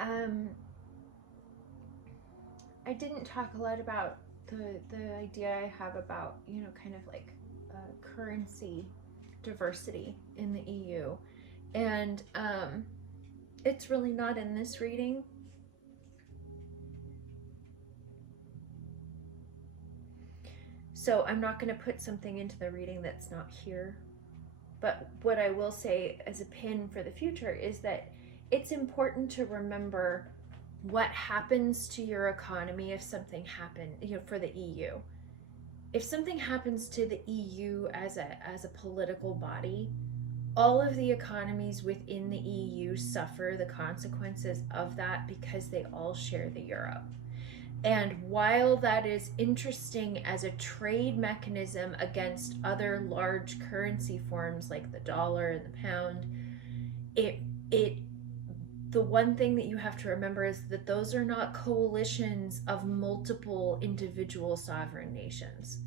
um, I didn't talk a lot about the idea I have about, kind of like currency diversity in the EU. And it's really not in this reading. So I'm not going to put something into the reading that's not here. But what I will say as a pin for the future is that it's important to remember what happens to your economy if something happened, for the EU. If something happens to the EU as a political body, all of the economies within the EU suffer the consequences of that because they all share the euro. And while that is interesting as a trade mechanism against other large currency forms like the dollar and the pound, it the one thing that you have to remember is that those are not coalitions of multiple individual sovereign nations.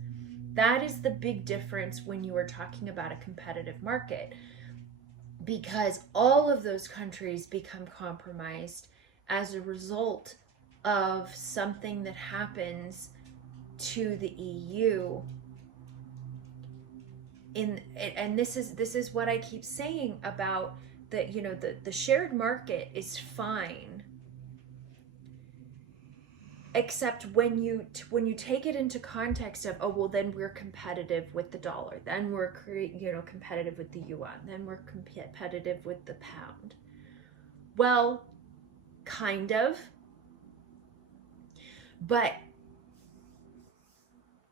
That is the big difference when you are talking about a competitive market, because all of those countries become compromised as a result of something that happens to the EU. And this is what I keep saying about the shared market is fine, except when you take it into context of, oh well, then we're competitive with the dollar, then we're competitive with the yuan, then we're competitive with the pound. Well, kind of, but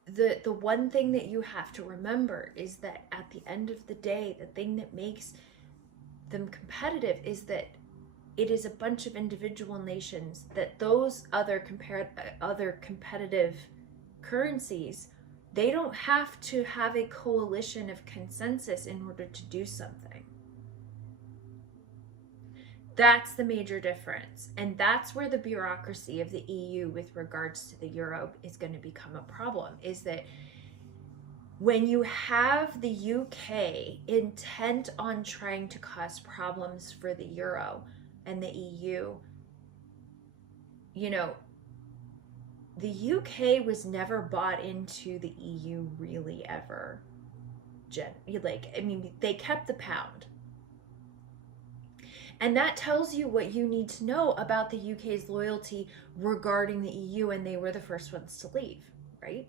the one thing that you have to remember is that at the end of the day, the thing that makes them competitive is that it is a bunch of individual nations, that those other competitive currencies, they don't have to have a coalition of consensus in order to do something. That's the major difference. And that's where the bureaucracy of the EU with regards to the euro is going to become a problem, is that when you have the UK intent on trying to cause problems for the euro and the EU, the UK was never bought into the EU really ever. They kept the pound. And that tells you what you need to know about the UK's loyalty regarding the EU, and they were the first ones to leave, right?